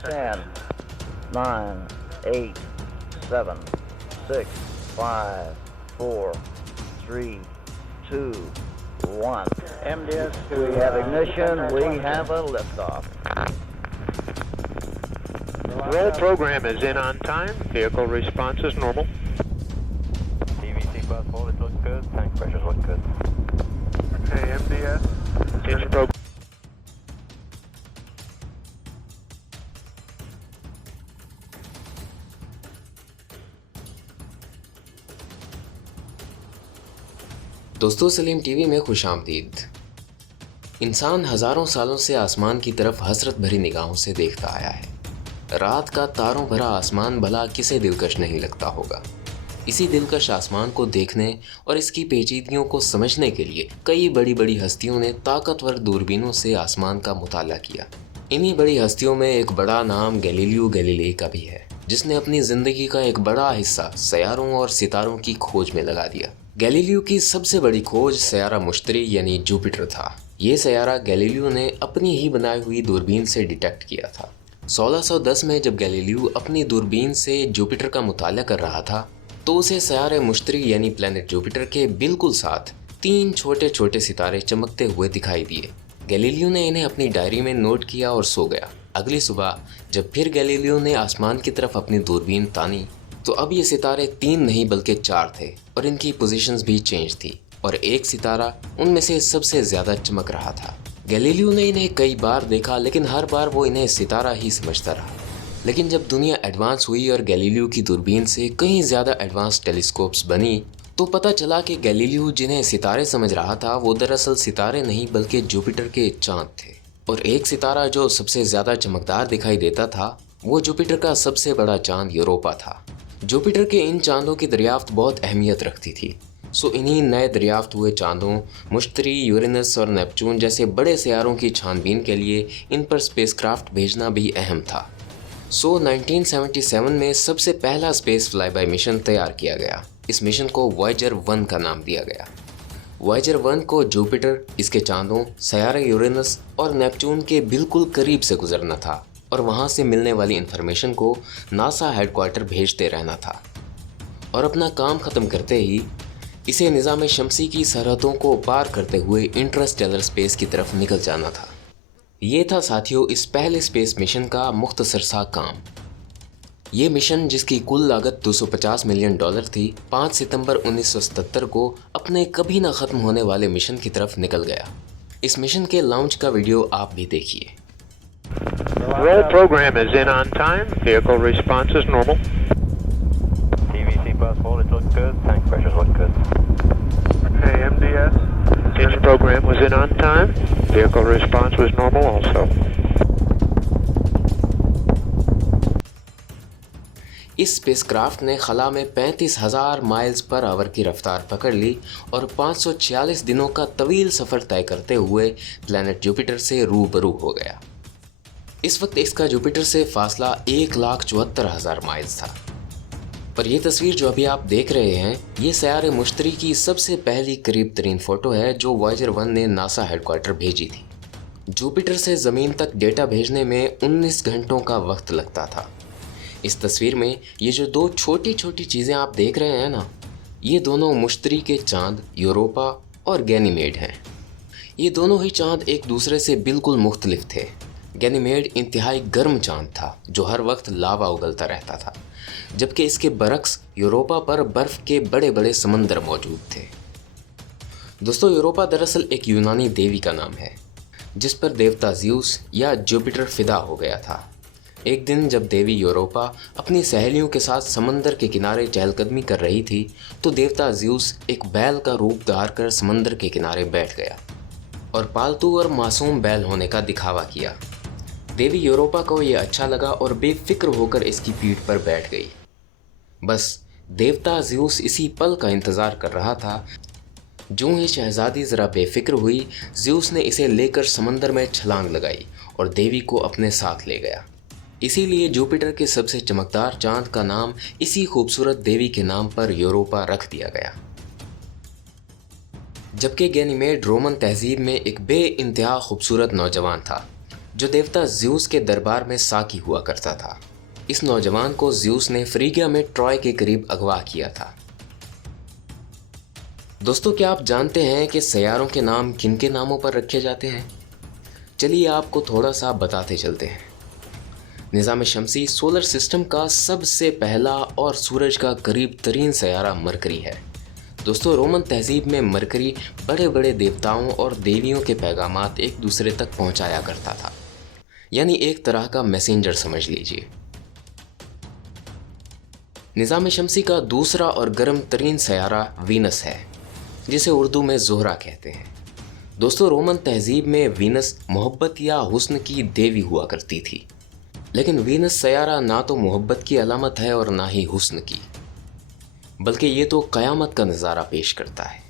10, 9, 8, 7, 6, 5, 4, 3, 2, 1. MDS, we have ignition. We have a liftoff. Roll program is in on time. Vehicle response is normal. TVC class voltage looks good. Tank pressures look good. Hey, MDS. Engine program. दोस्तों, Salim TV में खुशामदीद। इंसान हजारों सालों से आसमान की तरफ हसरत भरी निगाहों से देखता आया है। रात का तारों भरा आसमान भला किसे दिलकश नहीं लगता होगा। इसी दिलकश आसमान को देखने और इसकी पेचीदगियों को समझने के लिए कई बड़ी बड़ी हस्तियों ने ताकतवर दूरबीनों से आसमान का मुताला किया। इन्हीं बड़ी हस्तियों में एक बड़ा नाम गैलीलियो गैलीलेई का भी है, जिसने अपनी जिंदगी का एक बड़ा हिस्सा सैयारों और सितारों की खोज में लगा दिया। गैलीलियो की सबसे बड़ी खोज सैयारा मुश्तरी यानी जुपिटर था। ये सैयारा गैलीलियो ने अपनी ही बनाई हुई दूरबीन से डिटेक्ट किया था। 1610 में जब गैलीलियो अपनी दूरबीन से जुपिटर का मुताला कर रहा था, तो उसे सैयारे मुश्तरी यानी प्लैनेट जुपिटर के बिल्कुल साथ 3 छोटे छोटे सितारे चमकते हुए दिखाई दिए। गैलीलियो ने इन्हें अपनी डायरी में नोट किया और सो गया। अगली सुबह जब फिर गैलीलियो ने आसमान की तरफ अपनी दूरबीन तानी, तो अब ये सितारे 3 नहीं बल्कि 4 थे और इनकी पोजीशंस भी चेंज थी और एक सितारा उनमें से सबसे ज़्यादा चमक रहा था। गैलीलियो ने इन्हें कई बार देखा, लेकिन हर बार वो इन्हें सितारा ही समझता रहा। लेकिन जब दुनिया एडवांस हुई और गैलीलियो की दूरबीन से कहीं ज़्यादा एडवांस टेलीस्कोप्स बनी, तो पता चला कि गैलीलियो जिन्हें सितारे समझ रहा था वो दरअसल सितारे नहीं बल्कि जुपिटर के चाँद थे। और एक सितारा जो सबसे ज़्यादा चमकदार दिखाई देता था वो जुपिटर का सबसे बड़ा चाँद यूरोपा था। जुपिटर के इन चांदों की दरियाफ्त बहुत अहमियत रखती थी। सो इन्हीं नए दरियाफ्त हुए चांदों मुश्तरी, यूरेनस और नेपच्यून जैसे बड़े सैयारों की छानबीन के लिए इन पर स्पेसक्राफ्ट भेजना भी अहम था। सो 1977 में सबसे पहला स्पेस फ्लाईबाय मिशन तैयार किया गया। इस मिशन को वॉयेजर 1 का नाम दिया गया। वॉयेजर 1 को जुपिटर, इसके चांदों, सैयारे यूरेनस और नेपच्यून के बिल्कुल करीब से गुजरना था और वहाँ से मिलने वाली इन्फॉर्मेशन को नासा हेडक्वार्टर भेजते रहना था और अपना काम ख़त्म करते ही इसे निज़ाम शमसी की सरहदों को पार करते हुए इंटरस्टेलर स्पेस की तरफ निकल जाना था। ये था साथियों इस पहले स्पेस मिशन का मुख्तसर सा काम। ये मिशन, जिसकी कुल लागत $250 मिलियन थी, 5 सितंबर 1977 को अपने कभी ना ख़त्म होने वाले मिशन की तरफ निकल गया। इस मिशन के लॉन्च का वीडियो आप भी देखिए। Roll program is in on time. Vehicle response is normal. TVC class voltage looks good. Tank pressures look good. Hey, MDS. Engine program was in on time. Vehicle response was normal also. इस spacecraft ने खला में 35,000 miles per hour की रफ्तार पकड़ ली और 546 दिनों का तवील सफ़र तय करते हुए प्लैनेट जुपिटर से रूबरू हो गया। इस वक्त इसका जुपिटर से फासला 1,74,000 माइल्स था। पर यह तस्वीर जो अभी आप देख रहे हैं, ये सैयारे मुश्तरी की सबसे पहली करीब तरीन फ़ोटो है जो वॉयेजर 1 ने नासा हेडक्वार्टर भेजी थी। जुपिटर से ज़मीन तक डेटा भेजने में 19 घंटों का वक्त लगता था। इस तस्वीर में ये जो 2 छोटी छोटी चीज़ें आप देख रहे हैं ना, ये दोनों मुश्तरी के चाँद यूरोपा और गैनीमेड हैं। ये दोनों ही चाँद एक दूसरे से बिल्कुल मुख्तलिफ थे। गैनीमेड इंतहाई गर्म चाँद था जो हर वक्त लावा उगलता रहता था, जबकि इसके बरक्स यूरोपा पर बर्फ़ के बड़े बड़े समंदर मौजूद थे। दोस्तों, यूरोपा दरअसल एक यूनानी देवी का नाम है जिस पर देवता ज़्यूस या जुपिटर फिदा हो गया था। एक दिन जब देवी यूरोपा अपनी सहेलियों के साथ समंदर के किनारे चहलकदमी कर रही थी, तो देवता ज़्यूस एक बैल का रूप धार कर समंदर के किनारे बैठ गया और पालतू और मासूम बैल होने का दिखावा किया। देवी यूरोपा को यह अच्छा लगा और बेफिक्र होकर इसकी पीठ पर बैठ गई। बस देवता ज़्यूस इसी पल का इंतज़ार कर रहा था। जो ही शहज़ादी ज़रा बेफिक्र हुई, ज़्यूस ने इसे लेकर समंदर में छलांग लगाई और देवी को अपने साथ ले गया। इसीलिए जुपिटर के सबसे चमकदार चाँद का नाम इसी खूबसूरत देवी के नाम पर यूरोपा रख दिया गया। जबकि गैनीमेड रोमन तहजीब में एक बेइंतहा खूबसूरत नौजवान था जो देवता ज्यूस के दरबार में साकी हुआ करता था। इस नौजवान को ज्यूस ने फ्रीगिया में ट्रॉय के करीब अगवा किया था। दोस्तों, क्या आप जानते हैं कि सैयारों के नाम किन के नामों पर रखे जाते हैं? चलिए आपको थोड़ा सा बताते चलते हैं। निज़ाम शमसी सोलर सिस्टम का सबसे पहला और सूरज का करीब तरीन सैयारा मरकरी है। दोस्तों, रोमन तहजीब में मरकरी बड़े बड़े देवताओं और देवियों के पैगामात एक दूसरे तक पहुंचाया करता था, यानी एक तरह का मैसेंजर समझ लीजिए। निज़ाम शमसी का दूसरा और गर्म तरीन सैयारा वीनस है, जिसे उर्दू में ज़ोहरा कहते हैं। दोस्तों, रोमन तहजीब में वीनस मोहब्बत या हुस्न की देवी हुआ करती थी, लेकिन वीनस सैयारा ना तो मोहब्बत की अलामत है और ना ही हुस्न की, बल्कि ये तो क़यामत का नज़ारा पेश करता है।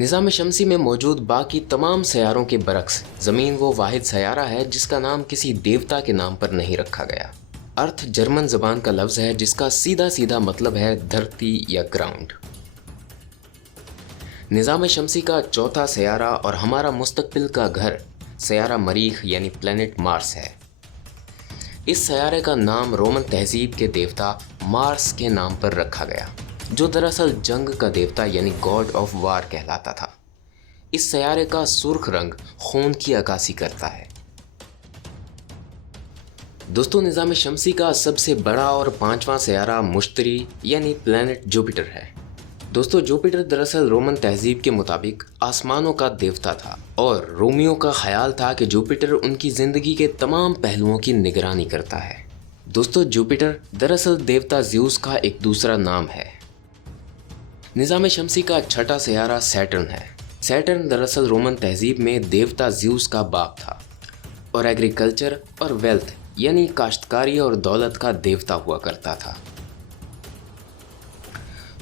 निज़ाम शमसी में मौजूद बाकी तमाम सैयारों के बरक्स ज़मीन वो वाहिद सैयारा है जिसका नाम किसी देवता के नाम पर नहीं रखा गया। अर्थ जर्मन ज़बान का लफ्ज़ है जिसका सीधा सीधा मतलब है धरती या ग्राउंड। निज़ाम शमसी का चौथा सैयारा और हमारा मुस्तकबिल का घर सैयारा मरीख यानी प्लैनेट मार्स है। इस सैयारे का नाम रोमन तहजीब के देवता मार्स के नाम पर रखा गया, जो दरअसल जंग का देवता यानी गॉड ऑफ वार कहलाता था। इस सैयारे का सुर्ख रंग खून की अक्कासी करता है। दोस्तों, निज़ाम शमसी का सबसे बड़ा और पांचवा सैयारा मुश्तरी यानी प्लैनेट जुपिटर है। दोस्तों, जुपिटर दरअसल रोमन तहजीब के मुताबिक आसमानों का देवता था और रोमियों का ख्याल था कि जुपिटर उनकी ज़िंदगी के तमाम पहलुओं की निगरानी करता है। दोस्तों, जुपिटर दरअसल देवता ज्यूस का एक दूसरा नाम है। निज़ाम शमसी का छठा सैयारा सैटर्न है। सैटर्न दरअसल रोमन तहजीब में देवता ज्यूस का बाप था और एग्रीकल्चर और वेल्थ यानी काश्तकारी और दौलत का देवता हुआ करता था।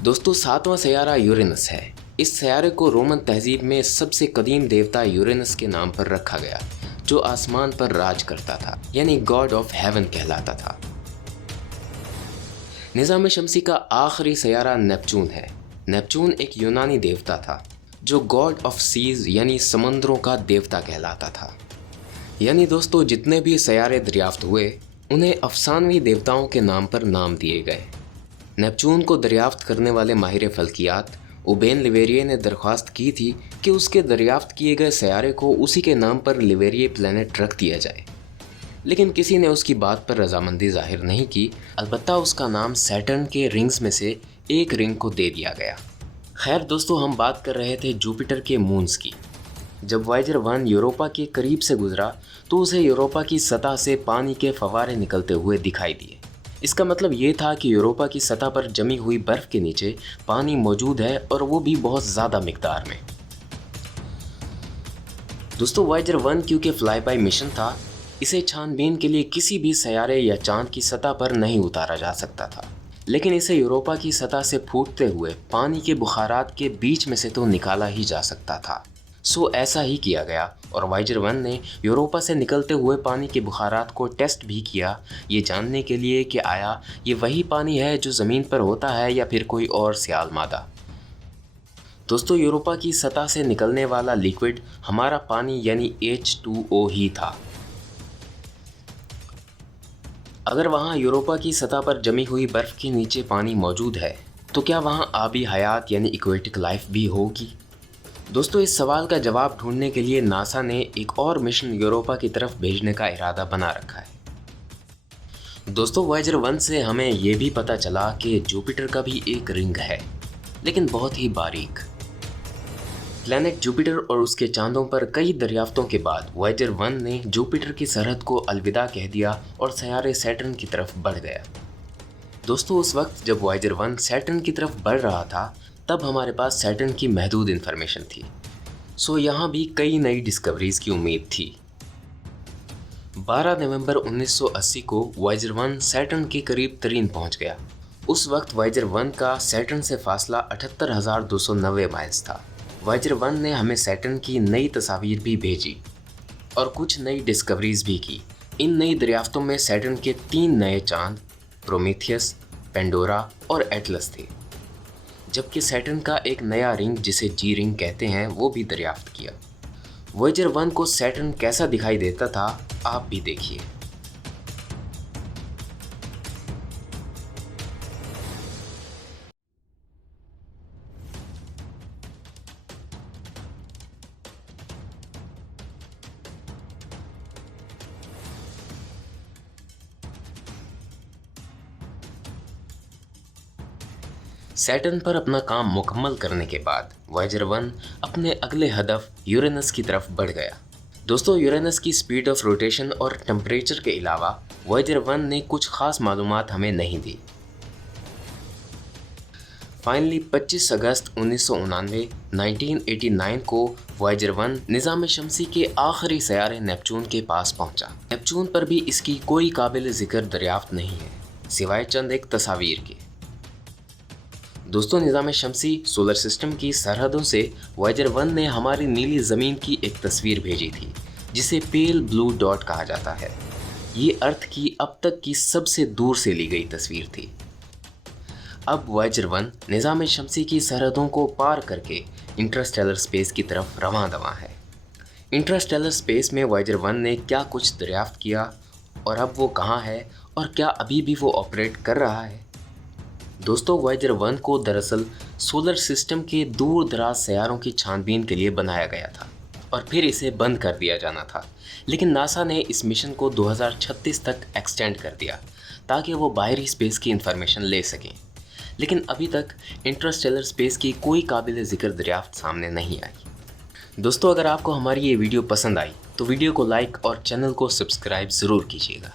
दोस्तों, सातवां सैयारा यूरेनस है। इस सैयारे को रोमन तहजीब में सबसे कदीम देवता यूरेनस के नाम पर रखा गया, जो आसमान पर राज करता था, यानी गॉड ऑफ हेवन कहलाता था। निज़ाम शमसी का आखिरी सैयारा नेपचून है। नेपचून एक यूनानी देवता था, जो गॉड ऑफ सीज यानी समंदरों का देवता कहलाता था। यानी दोस्तों, जितने भी सैयारे दरियाफ्त हुए उन्हें अफसानवी देवताओं के नाम पर नाम दिए गए। नेपचून को दरियाफ्त करने वाले माहिर फल्कियात उबेन लिवेरिए ने दरख्वास्त की थी कि उसके दरियाफ्त किए गए सैयारे को उसी के नाम पर लिवेरिए प्लैनेट रख दिया जाए, लेकिन किसी ने उसकी बात पर रजामंदी जाहिर नहीं की। अलबत्ता उसका नाम सैटर्न के रिंग्स में से एक रिंग को दे दिया गया। खैर दोस्तों, हम बात कर रहे थे जुपिटर के मून्स की। जब वाइजर 1 यूरोपा के करीब से गुजरा तो उसे यूरोपा की सतह से पानी के फव्वारे निकलते हुए दिखाई दिए। इसका मतलब ये था कि यूरोपा की सतह पर जमी हुई बर्फ़ के नीचे पानी मौजूद है और वो भी बहुत ज़्यादा मिकदार में। दोस्तों, वाइजर 1 क्योंकि फ्लाई बाय मिशन था, इसे छानबीन के लिए किसी भी सैयारे या चांद की सतह पर नहीं उतारा जा सकता था, लेकिन इसे यूरोपा की सतह से फूटते हुए पानी के बुखारात के बीच में से तो निकाला ही जा सकता था। सो ऐसा ही किया गया और वाइजर 1 ने यूरोपा से निकलते हुए पानी के बुखारात को टेस्ट भी किया, ये जानने के लिए कि आया ये वही पानी है जो ज़मीन पर होता है या फिर कोई और सियाल मादा। दोस्तों, यूरोपा की सतह से निकलने वाला लिक्विड हमारा पानी यानी H2O ही था। अगर वहाँ यूरोपा की सतह पर जमी हुई बर्फ़ के नीचे पानी मौजूद है तो क्या वहाँ आबी हयात यानी एक्वेटिक लाइफ भी होगी? दोस्तों, इस सवाल का जवाब ढूंढने के लिए नासा ने एक और मिशन यूरोपा की तरफ भेजने का इरादा बना रखा है। दोस्तों, वाइजर 1 से हमें ये भी पता चला कि जुपिटर का भी एक रिंग है, लेकिन बहुत ही बारीक। प्लैनेट जुपिटर और उसके चांदों पर कई दरियाफ्तों के बाद वाइजर 1 ने जुपिटर की सरहद को अलविदा कह दिया और सैयारे सैटर्न की तरफ बढ़ गया। दोस्तों, उस वक्त जब वाइजर 1 सैटर्न की तरफ बढ़ रहा था तब हमारे पास सैटर्न की महदूद इन्फॉर्मेशन थी। सो यहाँ भी कई नई डिस्कवरीज़ की उम्मीद थी। 12 नवंबर 1980 को वाइजर 1 सैटर्न के करीब तरीन पहुँच गया। उस वक्त वाइजर 1 का सैटर्न से फासला 78,290 माइल्स था। वाइजर 1 ने हमें सैटर्न की नई तस्वीर भी भेजी और कुछ नई डिस्कवरीज़ भी की। इन नई दरियाफ्तों में सैटर्न के 3 नए चांद प्रोमेथियस, पेंडोरा और एटलस थे, जबकि सैटर्न का एक नया रिंग जिसे जी रिंग कहते हैं वो भी दरियाफ्त किया। वॉयेजर 1 को सैटर्न कैसा दिखाई देता था आप भी देखिए। सैटर्न पर अपना काम मुकम्मल करने के बाद वॉयेजर 1 अपने अगले हदफ यूरेनस की तरफ बढ़ गया। दोस्तों, यूरेनस की स्पीड ऑफ रोटेशन और टेम्परेचर के अलावा वॉयेजर 1 ने कुछ खास मालूमात हमें नहीं दी। फाइनली 25 अगस्त 1989 को वॉयेजर 1 निज़ाम शमसी के आखिरी सयारे नेपच्यून के पास पहुंचा। नेपच्यून पर भी इसकी कोई काबिल ज़िक्र दरियाफ्त नहीं है सिवाय चंद एक तस्वीर के। दोस्तों, निज़ाम शमसी सोलर सिस्टम की सरहदों से वॉयेजर 1 ने हमारी नीली ज़मीन की एक तस्वीर भेजी थी जिसे पेल ब्लू डॉट कहा जाता है। ये अर्थ की अब तक की सबसे दूर से ली गई तस्वीर थी। अब वॉयेजर 1 निज़ाम शमसी की सरहदों को पार करके इंटरस्टेलर स्पेस की तरफ रवां दवा है। इंटरस्टेलर स्पेस में वॉयेजर 1 ने क्या कुछ दरियाफ्त किया और अब वो कहाँ है और क्या अभी भी वो ऑपरेट कर रहा है? दोस्तों, वॉयेजर 1 को दरअसल सोलर सिस्टम के दूर दराज सैयारों की छानबीन के लिए बनाया गया था और फिर इसे बंद कर दिया जाना था, लेकिन नासा ने इस मिशन को 2036 तक एक्सटेंड कर दिया ताकि वो बाहरी स्पेस की इंफॉर्मेशन ले सकें। लेकिन अभी तक इंटरस्टेलर स्पेस की कोई काबिल ज़िक्र दरियाफ्त सामने नहीं आई। दोस्तों, अगर आपको हमारी ये वीडियो पसंद आई तो वीडियो को लाइक और चैनल को सब्सक्राइब ज़रूर कीजिएगा।